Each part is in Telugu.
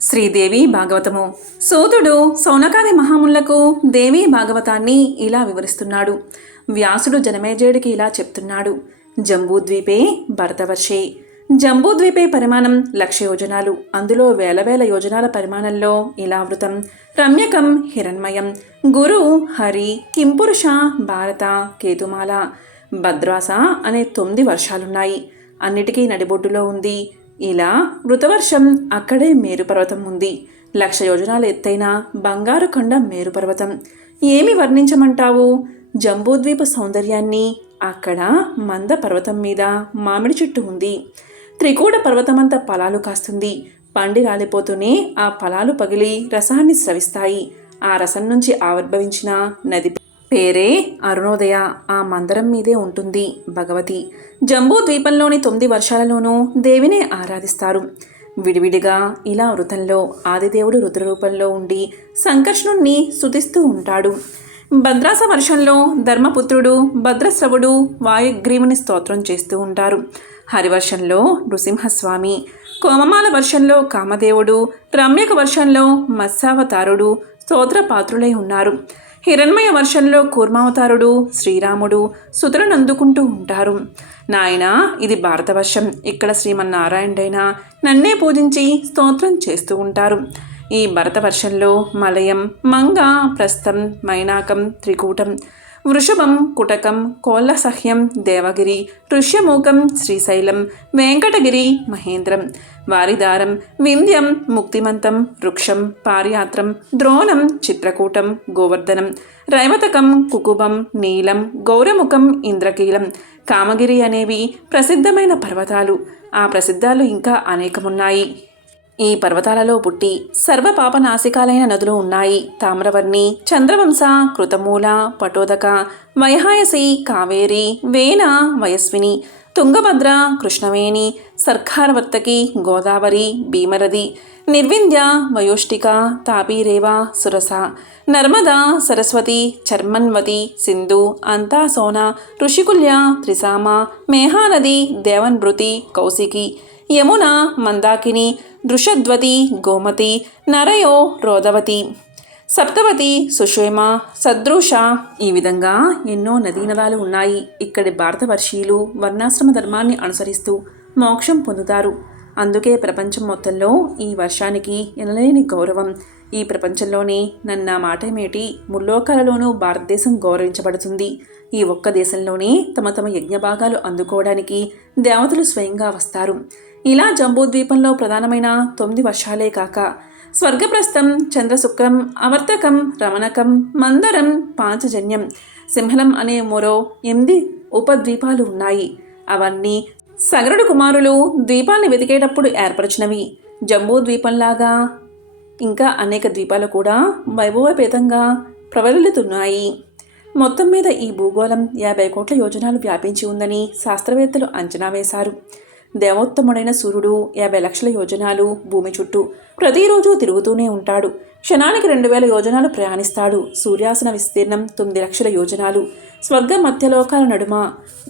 శ్రీదేవి భాగవతము. సూతుడు సౌనకాది మహాములకు దేవీ భాగవతాన్ని ఇలా వివరిస్తున్నాడు. వ్యాసుడు జనమేజయుడికి ఇలా చెప్తున్నాడు. జంబూద్వీపే భరతవర్షే. జంబూద్వీపే పరిమాణం 1,00,000 యోజనాలు. అందులో వేల వేల యోజనాల పరిమాణంలో ఇలావృతం. రమ్యకం హిరణ్మయం. గురు హరి కింపురుష భారత కేతుమాల. భద్రాస అనే 9 వర్షాలున్నాయి. అన్నిటికీ నడిబొడ్డులో ఉంది. ఇలా వృతవర్షం. అక్కడే మేరుపర్వతం ఉంది. 1,00,000 యోజనాల ఎత్తైన బంగారు కొండ మేరుపర్వతం. ఏమి వర్ణించమంటావు? జంబూద్వీప సౌందర్యాన్ని. అక్కడ మంద పర్వతం మీద మామిడి చెట్టు ఉంది. త్రికూట పర్వతమంత ఫలాలు కాస్తుంది. పండి రాలిపోతూనే ఆ ఫలాలు పగిలి రసాన్ని స్రవిస్తాయి. ఆ రసం నుంచి ఆవిర్భవించిన నది పేరే అరుణోదయ. ఆ మందరం మీదే ఉంటుంది భగవతి. జంబూ ద్వీపంలోని 9 వర్షాలలోనూ దేవినే ఆరాధిస్తారు. విడివిడిగా ఇలా వృతంలో ఆదిదేవుడు రుద్రరూపంలో ఉండి సంకర్షణుణ్ణి స్తుతిస్తూ ఉంటాడు. భద్రాస వర్షంలో ధర్మపుత్రుడు భద్రశ్రవుడు వాయుగ్రీవుని స్తోత్రం చేస్తూ ఉంటారు. హరివర్షంలో నృసింహస్వామి, కోమమాల వర్షంలో కామదేవుడు, రమ్యక వర్షంలో మత్స్యావతారుడు స్తోత్రపాత్రులై ఉన్నారు. హిరణ్మయ వర్షంలో కూర్మావతారుడు శ్రీరాముడు సుతులను అందుకుంటూ ఉంటారు. నాయనా, ఇది భారతవర్షం. ఇక్కడ శ్రీమన్నారాయణుడైనా నన్నే పూజించి స్తోత్రం చేస్తూ ఉంటారు. ఈ భరతవర్షంలో మలయం, మంగ, ప్రస్థం, మైనాకం, త్రికూటం, వృషభం, కుటకం, కోళ్ళసహ్యం, దేవగిరి, ఋష్యమూకం, శ్రీశైలం, వెంకటగిరి, మహేంద్రం, వారిదారం, వింధ్యం, ముక్తిమంతం, వృక్షం, పార్యాత్రం, ద్రోణం, చిత్రకూటం, గోవర్ధనం, రైవతకం, కుకుబం, నీలం, గౌరముఖం, ఇంద్రకీలం, కామగిరి అనేవి ప్రసిద్ధమైన పర్వతాలు. ఆ ప్రసిద్ధాలు ఇంకా అనేకమున్నాయి. ఈ పర్వతాలలో పుట్టి సర్వపాపనాశికాలైన నదులు ఉన్నాయి. తామ్రవర్ణి, చంద్రవంశ, కృతమూల, పటోదక, వైహాయసి, కావేరి, వేణ, వయస్విని, తుంగభద్ర, కృష్ణవేణి, సర్కారవర్తకి, గోదావరి, భీమరది, నిర్వింధ్య, వయోష్టిక, తాపీరేవ, సురస, నర్మదా, సరస్వతి, చర్మన్వతి, సింధు, అంతాసోన, ఋషికుల్య, త్రిసామ, మేహానది, దేవన్భృతి, కౌశికి, యమున, మందాకిని, దృషద్వతి, గోమతి, నరయో, రోదవతి, సప్తవతి, సుషేమ, సదృష. ఈ విధంగా ఎన్నో నదీనదాలు ఉన్నాయి. ఇక్కడి భారతవర్షీయులు వర్ణాశ్రమ ధర్మాన్ని అనుసరిస్తూ మోక్షం పొందుతారు. అందుకే ప్రపంచం మొత్తంలో ఈ వర్షానికి ఎనలేని గౌరవం. ఈ ప్రపంచంలోనే నన్న మాటమేటి ముల్లోకాలలోనూ భారతదేశం గౌరవించబడుతుంది. ఈ ఒక్క దేశంలోనే తమ తమ యజ్ఞభాగాలు అందుకోవడానికి దేవతలు స్వయంగా వస్తారు. ఇలా జంబూద్వీపంలో ప్రధానమైన 9 వర్షాలే కాక స్వర్గప్రస్థం, చంద్రశుక్రం, అవర్తకం, రమణకం, మందరం, పాంచజన్యం, సింహలం అనే మరో 8 ఉపద్వీపాలు ఉన్నాయి. అవన్నీ సగరుడు కుమారులు ద్వీపాన్ని వెతికేటప్పుడు ఏర్పరిచినవి. జంబూద్వీపంలాగా ఇంకా అనేక ద్వీపాలు కూడా వైభవపేతంగా ప్రవలిల్లుతున్నాయి. మొత్తం మీద ఈ భూగోళం 50 కోట్ల యోజనాలు వ్యాపించి ఉందని శాస్త్రవేత్తలు అంచనా వేశారు. దేవోత్తముడైన సూర్యుడు 50 లక్షల యోజనాలు భూమి చుట్టూ ప్రతిరోజు తిరుగుతూనే ఉంటాడు. క్షణానికి 2,000 యోజనాలు ప్రయాణిస్తాడు. సూర్యాసన విస్తీర్ణం 9 లక్షల యోజనాలు. స్వర్గ మధ్యలోకాల నడుమ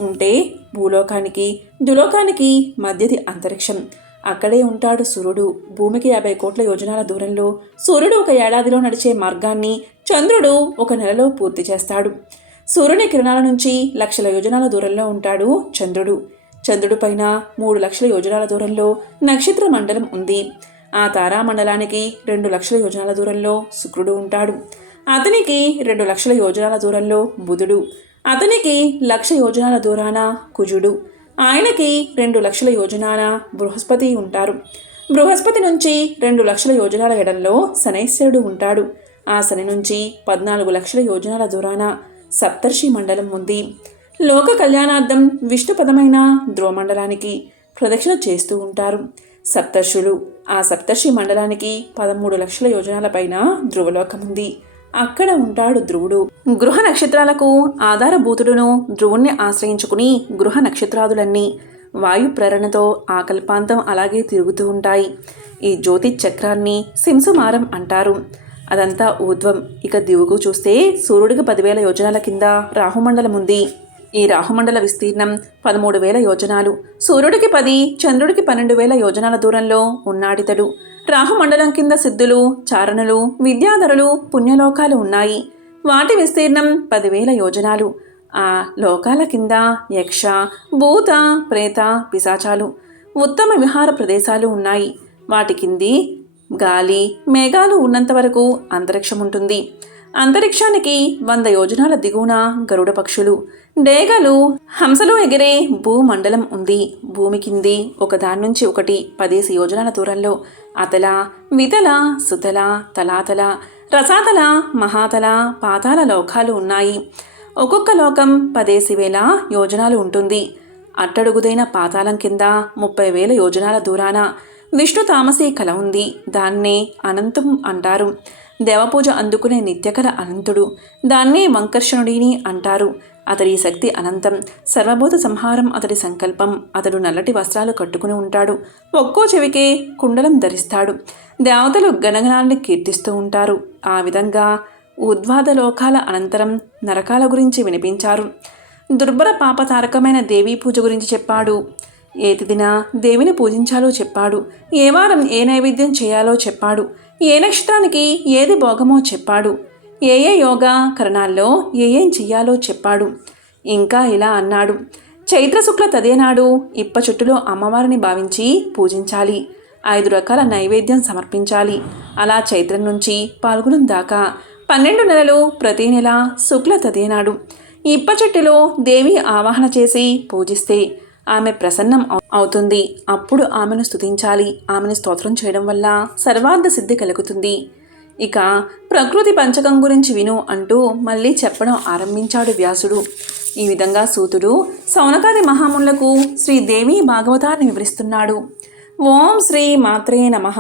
ఉంటే భూలోకానికి ద్యులోకానికి మధ్యది అంతరిక్షం. అక్కడే ఉంటాడు సూర్యుడు. భూమికి 50 కోట్ల యోజనాల దూరంలో సూర్యుడు 1 ఏడాదిలో నడిచే మార్గాన్ని చంద్రుడు 1 నెలలో పూర్తి చేస్తాడు. సూర్యుని కిరణాల నుంచి లక్షల యోజనాల దూరంలో ఉంటాడు చంద్రుడు. చంద్రుడి పైన 3 లక్షల యోజనాల దూరంలో నక్షత్ర మండలం ఉంది. ఆ తారామండలానికి 2 లక్షల యోజనాల దూరంలో శుక్రుడు ఉంటాడు. అతనికి 2 లక్షల యోజనాల దూరంలో బుధుడు. అతనికి 1,00,000 యోజనాల దూరాన కుజుడు. ఆయనకి 2 లక్షల యోజనాల బృహస్పతి ఉంటారు. బృహస్పతి నుంచి 2 లక్షల యోజనాల ఎడల్లో శనైశ్వరుడు ఉంటాడు. ఆ శని నుంచి 14 లక్షల యోజనాల దూరాన సప్తర్షి మండలం ఉంది. లోక కళ్యాణార్థం విష్ణుపదమైన ధ్రువమండలానికి ప్రదక్షిణ చేస్తూ ఉంటారు సప్తర్షులు. ఆ సప్తర్షి మండలానికి 13 లక్షల యోజనాల పైన ధ్రువలోకముంది. అక్కడ ఉంటాడు ధ్రువుడు. గృహ నక్షత్రాలకు ఆధారభూతుడును ధ్రువుణ్ణి ఆశ్రయించుకుని గృహ నక్షత్రాదులన్నీ వాయు ప్రేరణతో ఆ కల్పాంతం అలాగే తిరుగుతూ ఉంటాయి. ఈ జ్యోతి చక్రాన్ని సింసుమారం అంటారు. అదంతా ఊర్ధ్వం. ఇక దిగుకు చూస్తే సూర్యుడికి 10,000 యోజనాల కింద రాహుమండలం ఉంది. ఈ రాహుమండల విస్తీర్ణం 13,000 యోజనాలు. సూర్యుడికి 10, చంద్రుడికి 12,000 యోజనాల దూరంలో ఉన్నాడితడు. రాహుమండలం కింద సిద్ధులు, చారణులు, విద్యాధరులు, పుణ్యలోకాలు ఉన్నాయి. వాటి విస్తీర్ణం 10,000 యోజనాలు. ఆ లోకాల కింద యక్ష, భూత, ప్రేత, పిశాచాలు, ఉత్తమ విహార ప్రదేశాలు ఉన్నాయి. వాటి కింది గాలి, మేఘాలు ఉన్నంత వరకు అంతరిక్షం ఉంటుంది. అంతరిక్షానికి 100 యోజనాల దిగువన గరుడ పక్షులు, డేగలు, హంసలు ఎగిరే భూమండలం ఉంది. భూమి కింది ఒకదాని నుంచి ఒకటి 10 యోజనాల దూరంలో అతల, వితల, సుతల, తలాతల, రసాతల, మహాతల, పాతాల లోకాలు ఉన్నాయి. ఒక్కొక్క లోకం 10,000 యోజనాలు ఉంటుంది. అట్టడుగుదైన పాతాళం కింద 30,000 యోజనాల దూరాన విష్ణు తామసీ కళ ఉంది. దాన్నే అనంతం అంటారు. దేవపూజ అందుకునే నిత్యకళ అనంతుడు. దాన్నే వంకర్షణుడిని అంటారు. అతడి శక్తి అనంతం. సర్వభూత సంహారం అతడి సంకల్పం. అతడు నల్లటి వస్త్రాలు కట్టుకుని ఉంటాడు. ఒక్కో చెవికే కుండలం ధరిస్తాడు. దేవతలు గణగణాన్ని కీర్తిస్తూ ఉంటారు. ఆ విధంగా ఉద్వాద లోకాల అనంతరం నరకాల గురించి వినిపించారు. దుర్భర పాపతారకమైన దేవీ పూజ గురించి చెప్పాడు. ఏ తిదిన దేవిని పూజించాలో చెప్పాడు. ఏ వారం ఏ నైవేద్యం చేయాలో చెప్పాడు. ఏ నక్షత్రానికి ఏది భోగమో చెప్పాడు. ఏ ఏ యోగా కరణాల్లో ఏం చెయ్యాలో చెప్పాడు. ఇంకా ఇలా అన్నాడు. చైత్రశుక్ల తదేనాడు ఇప్ప చుట్టులో అమ్మవారిని భావించి పూజించాలి. 5 రకాల నైవేద్యం సమర్పించాలి. అలా చైత్రం నుంచి పాల్గొనం దాకా 12 నెలలు ప్రతి నెల శుక్ల తదేనాడు ఇప్ప చెట్టులో దేవి ఆవాహన చేసి పూజిస్తే ఆమె ప్రసన్నం అవుతుంది. అప్పుడు ఆమెను స్తుతించాలి. ఆమెను స్తోత్రం చేయడం వల్ల సర్వార్థ సిద్ధి కలుగుతుంది. ఇక ప్రకృతి పంచకం గురించి విను అంటూ మళ్ళీ చెప్పడం ఆరంభించాడు వ్యాసుడు. ఈ విధంగా సూతుడు సౌనకాది మహామునులకు శ్రీదేవి భాగవతాన్ని వివరిస్తున్నాడు. ఓం శ్రీ మాత్రే నమః.